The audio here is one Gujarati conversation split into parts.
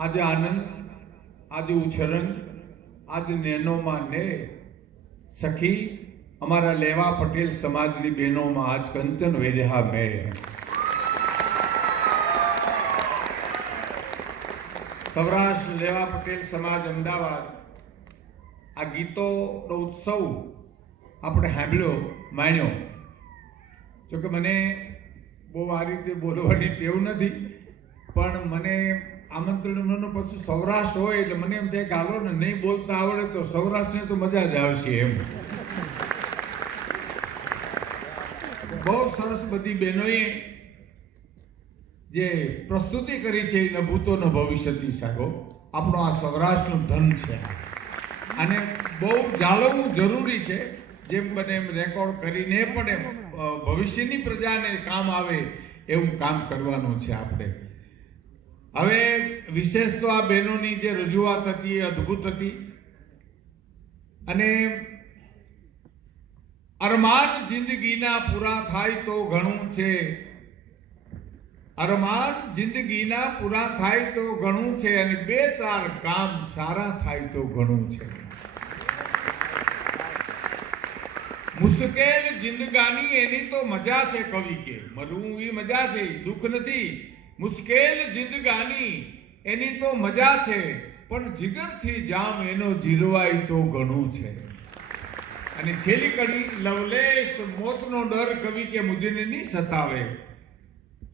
आज आनंद, आज उछरण, आज नैनों ने सखी अमारा लेवा पटेल समाजनी बहनों में आज कंचन वेरहा में सौराष्ट्र लेवा पटेल समाज अमदावाद आ गीतो उत्सव આપણે સાંભળ્યો માણ્યો જો કે મને બહુ આ રીતે બોલવાની ટેવ નથી પણ મને આમંત્રણ મળ્યું પછી સૌરાષ્ટ્ર હોય એટલે મને એમ થાય કે હાલો ને નહીં બોલતા આવડે તો સૌરાષ્ટ્રને તો મજા જ આવશે એમ બહુ સરસ બધી બહેનોએ જે પ્રસ્તુતિ કરી છે એ ન ભૂતો ન ભવિષ્યથી સાગો આપણો આ સૌરાષ્ટ્રનું ધન છે અને બહુ જાળવવું જરૂરી છે જેમ બને એમ રેકોર્ડ કરીને પણ ભવિષ્યની પ્રજાને કામ આવે એવું કામ કરવાનું છે આપણે હવે વિશેષ તો આ બહેનોની જે રજૂઆત હતી એ અદ્ભુત હતી અને અરમાન જિંદગીના પૂરા થાય તો ઘણું છે અરમાન જિંદગીના પૂરા થાય તો ઘણું છે અને બે ચાર કામ સારા થાય તો ઘણું છે મુશ્કેલ જિંદગાની એની તો મજા છે કવિ કે મરવું એ મજા છે દુઃખ નથી મુશ્કેલ જિંદગાની એની તો મજા છે પણ જીગરથી જામ એનો જીરવાય તો ઘણું છે અને છેલ્લી કડી લવલેશ મોતનો ડર કવિ કે મુજને નહીં સતાવે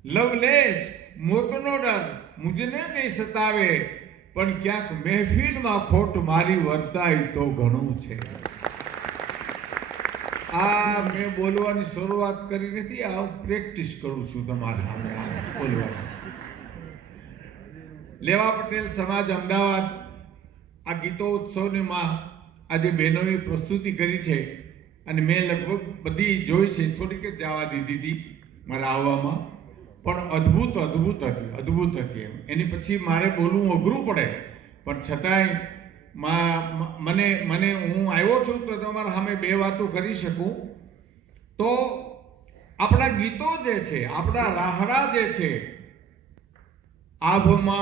લવલેશ મોતનો ડર મુજને નહીં સતાવે પણ ક્યાંક મહેફિલમાં ખોટ મારી વર્તાય તો ઘણું છે આ મેં બોલવાની શરૂઆત કરી નથી આ હું પ્રેક્ટિસ કરું છું તમારા સામે બોલવાની લેવા પટેલ સમાજ અમદાવાદ આ ગીતો ઉત્સવની આજે બહેનોએ પ્રસ્તુતિ કરી છે અને મેં લગભગ બધી જોઈ છે થોડીક જ જવા દીધી હતી મારા આવવામાં પણ અદ્ભુત હતી એમ એની પછી મારે બોલવું અઘરું પડે પણ છતાંય મને હું આવ્યો છું તો તમારા સામે બે વાતો કરી શકું તો આપણા ગીતો જે છે આપણા રાહડા જે છે આભમાં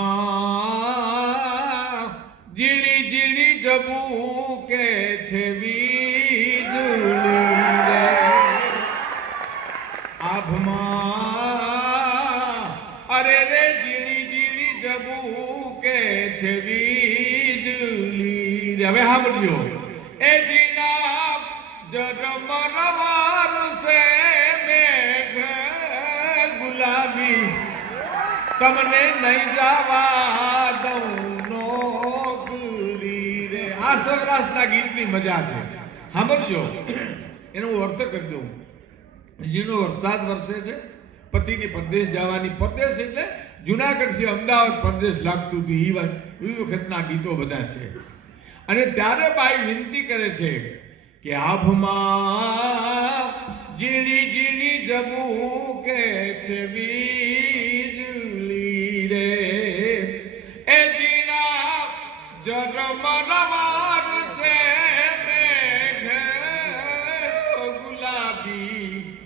ઝીણી ઝીણી જબુ કે છે વીજળી રે આભમાં અરે રે ઝીણી ઝીણી જબુ કે છે હવે સાંભળજો એ જીના જરમરવાર સે મેઘ ગુલાબી તમને નહીં જવા દઉં નોકરી રે આ સૌરાષ્ટ્રના ગીતની મજા છે સાંભળજો એનો અર્થ કરી દઉં જેનો વરસાદ વરસે છે પતિની પરદેશ જવાની પરદેશ એટલે જુનાગઢથી અમદાવાદ પરદેશ લાગતું હતું એ વખતના ગીતો બધા છે અને ત્યારે બાઈ વિનંતી કરે છે કે આભમાં ઝીણી ઝીણી જબુ કે છે વીજળી રે એ જીણા જરમરવાર છે મેઘ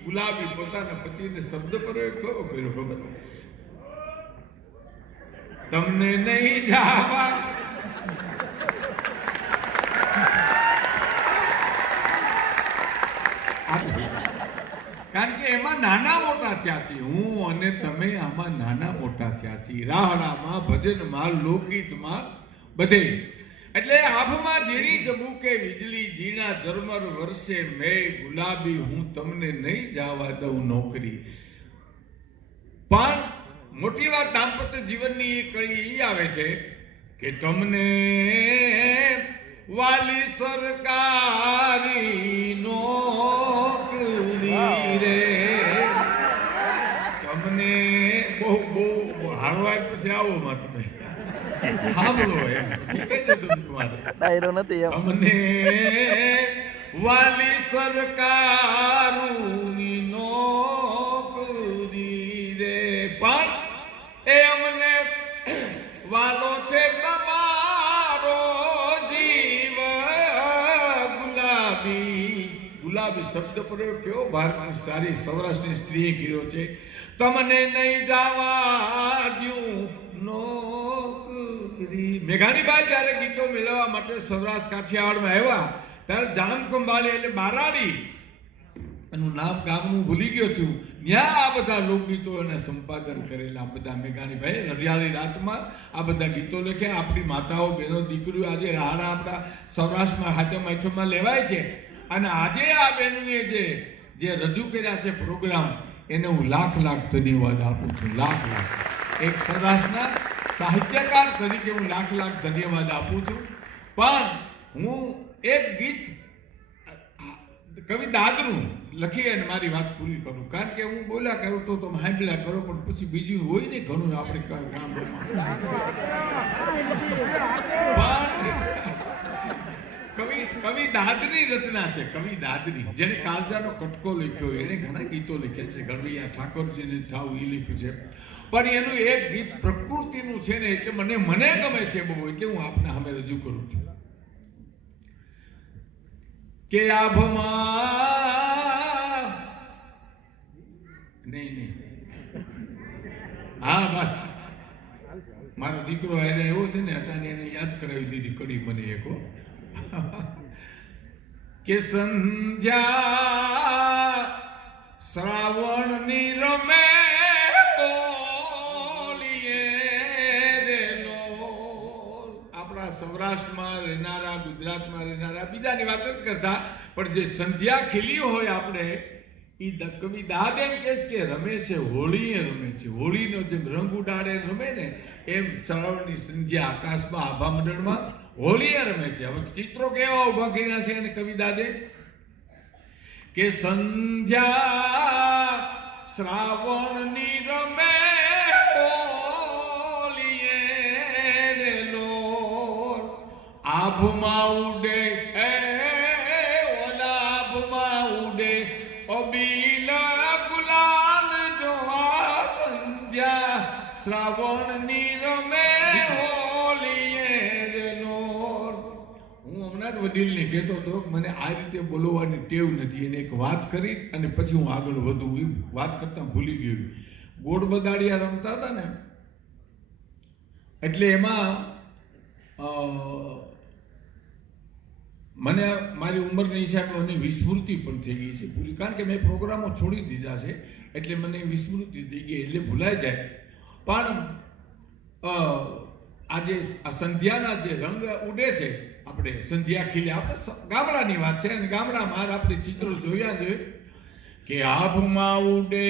ગુલાબી પોતાના પતિને શબ્દ પ્રયોગ કરો કર્યો ખબર તમને નહીં જાવા કારણ કે એમાં નાના મોટા થયા છે હું અને તમે આમાં નાના મોટા થયા છીએ રાહડામાં ભજનમાં લોકગીતમાં બધે એટલે આભમાં ઝીણી જબુકે વીજળી ઝીણા ઝરમર વરસે મેં ગુલાબી હું તમને નહીં જવા દઉં નોકરી પણ મોટી વાત દાંપત્ય જીવનની એ કડી આવે છે કે તમને વાલી સરકારી નોકરી રે તમને બહુ હારવા પછી આવો માં તમે સાંભળો એમ ડાયરો નથી તમને વાલી સરકારની નોકરી રે પણ એ અમને વાલો છે તમારો જીવ ગુલાબી શબ્દ પ્રયોગ કેવો ભારતની સારી સૌરાષ્ટ્રની સ્ત્રીએ કર્યો છે તમને નહીં જવા દ્યું નોકરી મેઘાણીભાઈ જ્યારે ગીતો મેળવવા માટે સૌરાષ્ટ્ર કાઠિયાવાડમાં આવ્યા ત્યારે જામખંભાળી એટલે બારાડી એનું નામ ગામનું ભૂલી ગયો છું, ત્યાં આ બધા લોકગીતો એને સંપાદન કરેલા બધા મેઘાણીભાઈ રડિયાળી રાતમાં આ બધા ગીતો લખ્યા. આપણી માતાઓ બહેનો દીકરીઓ આજે રાડા આપણા સૌરાષ્ટ્રમાં હાથમ આઠમમાં લેવાય છે અને આજે આ બહેનોએ જે રજૂ કર્યા છે પ્રોગ્રામ એને હું લાખ લાખ ધન્યવાદ આપું છું. લાખ લાખ એક સૌરાષ્ટ્રના સાહિત્યકાર તરીકે હું લાખ લાખ ધન્યવાદ આપું છું. પણ હું એક ગીત કવિ દાદરું લખી અને મારી વાત પૂરી કરું, કારણ કે હું બોલ્યા કરું તો તમે સાંભળ્યા કરો પણ પછી બીજું હોય ને ઘણું આપણે કામ કવિ દાદની રચના છે. કવિ દાદની જેને કાળજાનો કટકો લખ્યો એને ઘણા ગીતો લખ્યા છે. ગણવૈયા ઠાકોરજીને થાવ એ લખ્યું છે, પણ એનું એક ગીત પ્રકૃતિનું છે ને એટલે મને ગમે છે બહુ, એટલે હું આપને સામે રજૂ કરું છું કે આભમાં નહીં હા બસ મારો દીકરો એને એવો છે ને અટાને એને યાદ કરાવી દીધી કડી મને એકો કે સંધ્યા શ્રાવણની રમે સૌરાષ્ટ્રમાં રહેનારા ગુજરાતમાં રહેનારા બીજાની વાત નથી કરતા, પણ જે સંધ્યા ખીલી હોય આપણે એ કવિ દાદ એમ કહે કે રમે છે હોળી રમે છે, હોળીનો જેમ રંગ ઉડાડે રમે ને એમ શ્રાવણની સંધ્યા આકાશમાં આભા મંડળમાં હોળી રમે છે. હવે ચિત્રો કેવા ઉભા કર્યા છે અને કવિ દાદે કે સંધ્યા શ્રાવણની રમે આભમાં ઉડે આભમાં ઉડે અબીલ ગુલાલ જોવા સંધ્યા શ્રાવણની રમે હોલીએ રેલોર. હું હમણાં જ વડીલને કહેતો હતો મને આ રીતે બોલવાની ટેવ નથી, એને એક વાત કરી અને પછી હું આગળ વધું એ વાત કરતા ભૂલી ગયું. ગોળ બદાડિયા રમતા હતા ને એટલે એમાં મને મારી ઉંમરની હિસાબે મને વિસ્મૃતિ પણ થઈ ગઈ છે પૂરી, કારણ કે મેં પ્રોગ્રામો છોડી દીધા છે એટલે મને વિસ્મૃતિ થઈ ગઈ એટલે ભૂલાઈ જાય. પણ આજે આ સંધ્યાના જે રંગ ઉડે છે આપણે સંધ્યા ખીલે આપણે ગામડાની વાત છે અને ગામડામાં આપણે ચિત્રો જોયા છે કે આભમાં ઉડે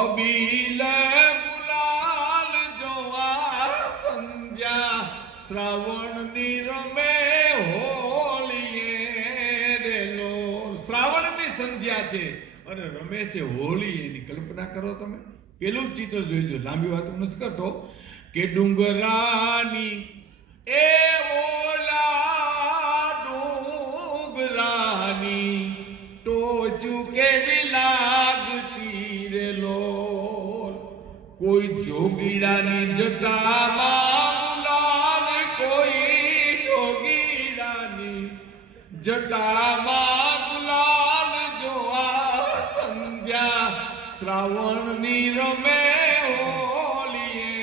અબીલ ગુલાલ જોવા સંધ્યા શ્રાવણની રમે સંધ્યા છે અને રમે છે હોળી. એની કલ્પના કરો તમે. પેલું જ ચિત્ર જોઈજો, લાંબી વાત હું નથી કરતો કે ડુંગરાની એ ઓલા ડુંગરાની ટોચું કેવી લાગતી રે લોલ, કોઈ જોગીડાની જટામાં ગુલાલ, કોઈ જોગીડાની જટામાં શ્રાવણની રમે હોલીએ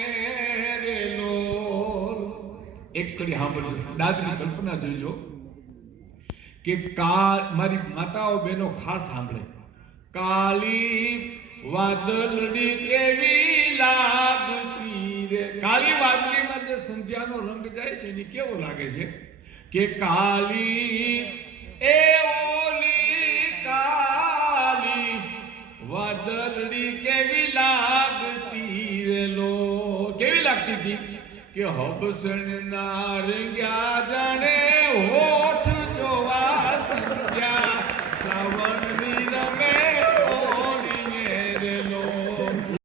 રેલોલ. એક કડી સાંભળજો, દાદની કલ્પના જોઈજો કે મારી માતાઓ બહેનો ખાસ સાંભળે. કાલી વાદળડી કેવી લાગતી રે, કાલી વાદળીમાં જે સંધ્યાનો રંગ જાય છે એની કેવો લાગે છે કે કાલી એ ઓલી કાલી વાદળડી કેવી લાગતી રેલો, કેવી લાગતી હતી કે હબસણ ના રંગ્યા જાણે હોઠ